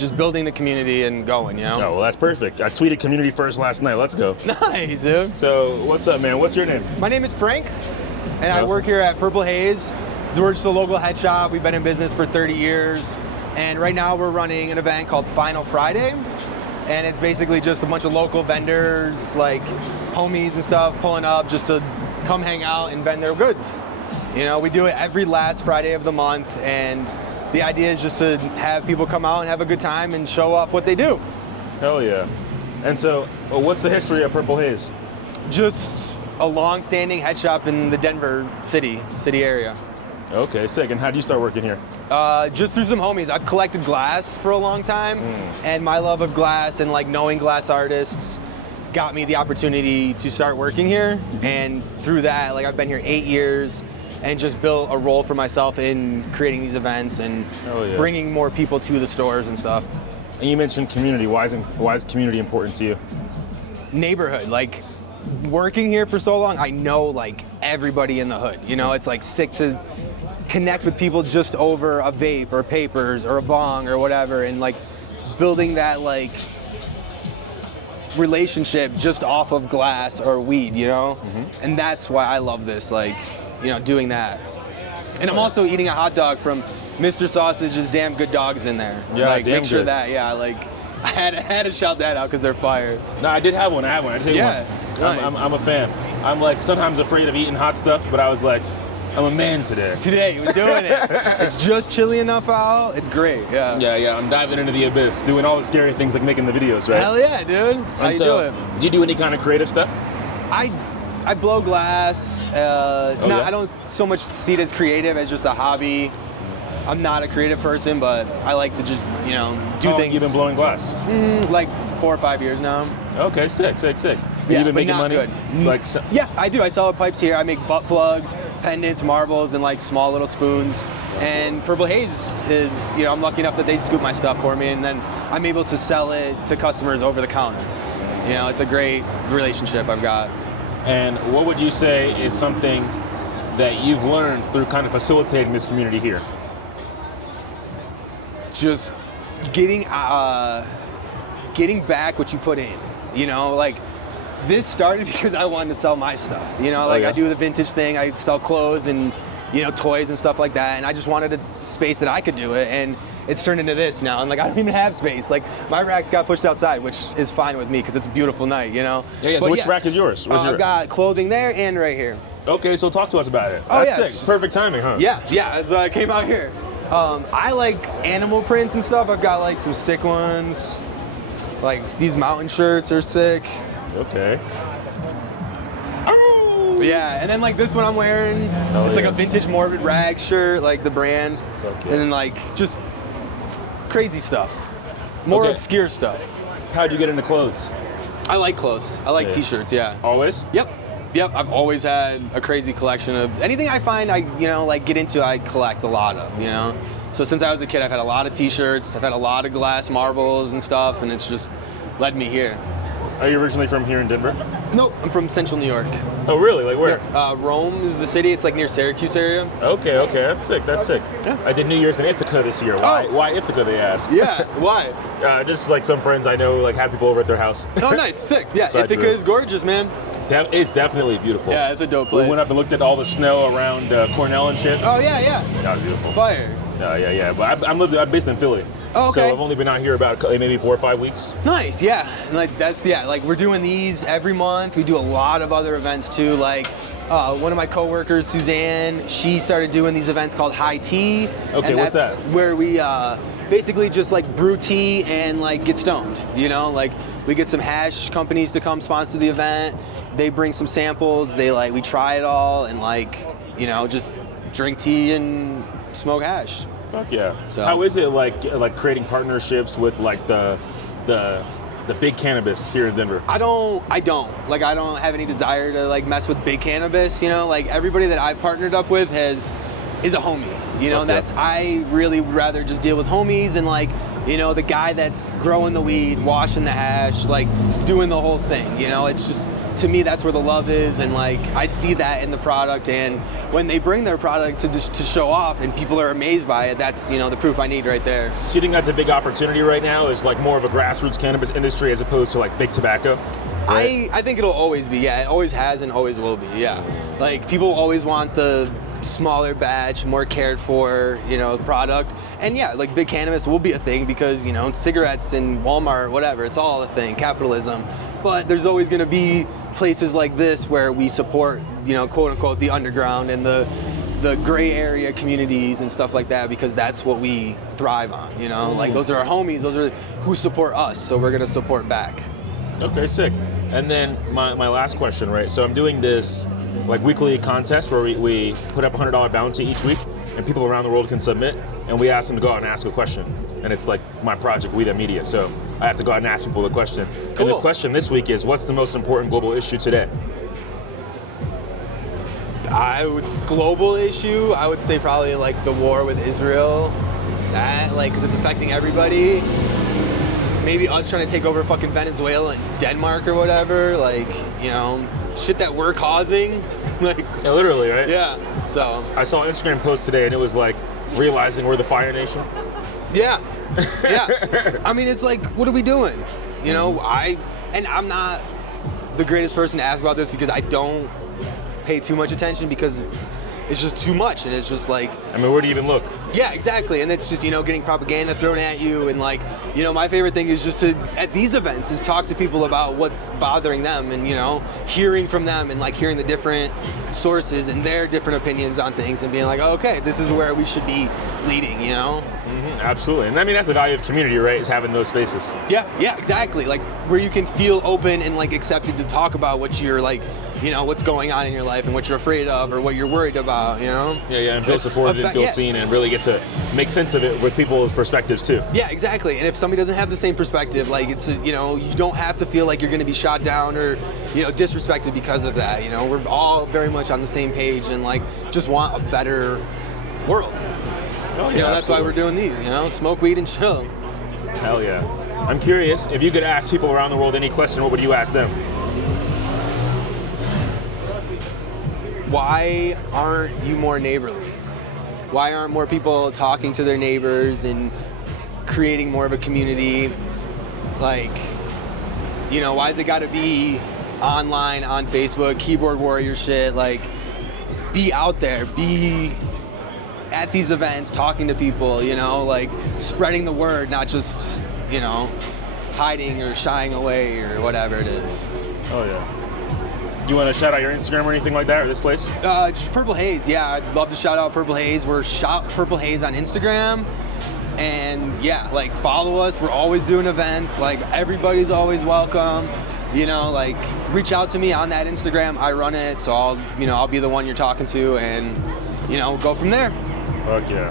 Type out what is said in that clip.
Just building the community and going, you know? Oh, well, that's perfect. I tweeted community first last night. Let's go. Nice, dude. So, what's up, man? What's your name? My name is Frank, and I work here at Purple Haze. We're just a local head shop. We've been in business for 30 years, and right now we're running an event called Final Friday, and it's basically just a bunch of local vendors, like homies and stuff, pulling up just to come hang out and vend their goods. You know, we do it every last Friday of the month, and the idea is just to have people come out and have a good time and show off what they do. Hell yeah. And so, what's the history of Purple Haze? Just a long-standing head shop in the Denver city area. Okay, sick. And how do you start working here? Just through some homies. I've collected glass for a long time, and my love of glass and like knowing glass artists got me the opportunity to start working here. And through that, like I've been here 8 years and just built a role for myself in creating these events and bringing more people to the stores and stuff. And you mentioned community. Why is community important to you? Neighborhood, like working here for so long, I know like everybody in the hood. You know, it's like sick to connect with people just over a vape or papers or a bong or whatever, and like building that like relationship just off of glass or weed, you know? And that's why I love this, like, you know, doing that. And I'm also eating a hot dog from Mr. Sausage's Damn Good Dogs in there. Yeah, like, damn make sure good. that, yeah, like, I had to shout that out because they're fire. No, I did have one. I just ate one. Nice. I'm a fan. I'm like sometimes afraid of eating hot stuff, but I was like, I'm a man today. Today, we're doing it. It's just chilly enough out. It's great, yeah. Yeah, I'm diving into the abyss, doing all the scary things like making the videos, right? Hell yeah, dude. That's how you do it. Do you do any kind of creative stuff? I blow glass. I don't so much see it as creative as just a hobby. I'm not a creative person, but I like to just, you know, do things. You've been blowing glass? Like 4 or 5 years now. Okay, sick. Yeah, You've been but making not money? good. Like, Yeah, I do. I sell pipes here. I make butt plugs, pendants, marbles, and like small little spoons. And Purple Haze is, you know, I'm lucky enough that they scoop my stuff for me, and then I'm able to sell it to customers over the counter. You know, it's a great relationship I've got. And what would you say is something that you've learned through kind of facilitating this community here? Just getting back what you put in. You know, like this started because I wanted to sell my stuff. You know, like I do the vintage thing. I sell clothes and, you know, toys and stuff like that. And I just wanted a space that I could do it. And it's turned into this now. And like I don't even have space. Like my racks got pushed outside, which is fine with me because it's a beautiful night. You know. Yeah. So which rack is yours? I've got clothing there and right here. Okay, so talk to us about it. Oh, That's yeah. sick. Perfect timing, huh? Yeah. So I came out here. I like animal prints and stuff. I've got like some sick ones. Like these mountain shirts are sick. Okay. Yeah, and then like this one I'm wearing, it's like a vintage Morbid Rag shirt, like the brand. Okay. And then like just crazy stuff. More obscure stuff. How'd you get into clothes? I like clothes. I like t-shirts, yeah. Always? Yep, I've always had a crazy collection of anything I find I get into, I collect a lot of, you know? So since I was a kid, I've had a lot of t-shirts, I've had a lot of glass marbles and stuff, and it's just led me here. Are you originally from here in Denver? Nope, I'm from Central New York. Oh, really? Like where? Rome is the city. It's like near Syracuse area. Okay, that's sick. Yeah. I did New Year's in Ithaca this year. Why Ithaca, they ask? Yeah, why? Just like some friends I know like have people over at their house. Oh, nice, sick. Yeah, So Ithaca is gorgeous, man. It's definitely beautiful. Yeah, it's a dope place. We went up and looked at all the snow around Cornell and shit. Oh, yeah. That was beautiful. Fire. Yeah. But I'm based in Philly. Oh, okay. So I've only been out here about maybe 4 or 5 weeks. Nice, yeah. And like like we're doing these every month. We do a lot of other events too. Like one of my coworkers, Suzanne, she started doing these events called High Tea. Okay, and what's that's that? Where we basically just like brew tea and like get stoned. You know, like we get some hash companies to come sponsor the event. They bring some samples. We try it all and like, you know, just drink tea and smoke hash. Fuck yeah. So how is it like creating partnerships with like the big cannabis here in Denver? I don't have any desire to like mess with big cannabis, you know? Like everybody that I've partnered up with is a homie. You know, I really would rather just deal with homies and like, you know, the guy that's growing the weed, washing the hash, like doing the whole thing, you know? It's just to me, that's where the love is, and like I see that in the product. And when they bring their product to show off, and people are amazed by it, that's the proof I need right there. So you think that's a big opportunity right now? Is like more of a grassroots cannabis industry as opposed to like big tobacco? Right? I think it'll always be. Yeah, it always has and always will be. Yeah, like people always want the smaller batch, more cared for, product. And yeah, like big cannabis will be a thing because, cigarettes in Walmart, whatever, it's all a thing, capitalism. But there's always going to be places like this where we support, quote unquote, the underground and the gray area communities and stuff like that, because that's what we thrive on, like those are our homies, those are who support us. So we're going to support back. Okay, sick. And then my last question, right? So I'm doing this like weekly contest where we put up a $100 bounty each week, and people around the world can submit, and we ask them to go out and ask a question. And it's like my project, We the Media. So I have to go out and ask people the question. Cool. And the question this week is, what's the most important global issue today? Global issue, I would say probably like the war with Israel. That, like, because it's affecting everybody. Maybe us trying to take over fucking Venezuela and Denmark or whatever, like, shit that we're causing. Like, Yeah, literally, right? yeah, so. I saw an Instagram post today, and it was like, realizing we're the Fire Nation. Yeah, yeah. I mean, it's like, what are we doing? I'm not the greatest person to ask about this because I don't pay too much attention because it's just too much, and it's just like, I mean, where do you even look? yeah, exactly. And it's just, getting propaganda thrown at you, and like, my favorite thing is just to, at these events, is talk to people about what's bothering them, and hearing from them, and like hearing the different sources and their different opinions on things, and being like, oh, okay, this is where we should be leading, Absolutely. And I mean, that's the value of community, right? Is having those spaces. Yeah, exactly. Like where you can feel open and like accepted to talk about what you're like, what's going on in your life and what you're afraid of or what you're worried about, Yeah, and feel supported and feel seen and really get to make sense of it with people's perspectives too. Yeah, exactly. And if somebody doesn't have the same perspective, like it's, you don't have to feel like you're going to be shot down or, disrespected because of that. We're all very much on the same page and like just want a better world. Oh, yeah, that's why we're doing these, smoke weed and chill. Hell yeah. I'm curious, if you could ask people around the world any question, what would you ask them? Why aren't you more neighborly? Why aren't more people talking to their neighbors and creating more of a community? Like, why's it gotta be online, on Facebook, keyboard warrior shit? Like, be out there, be at these events, talking to people, like spreading the word, not just, hiding or shying away or whatever it is. Oh yeah. You want to shout out your Instagram or anything like that, or this place? Just Purple Haze, yeah. I'd love to shout out Purple Haze. We're Shop Purple Haze on Instagram. And yeah, like follow us. We're always doing events. Like everybody's always welcome. Like reach out to me on that Instagram. I run it, so I'll be the one you're talking to and, go from there. Fuck yeah.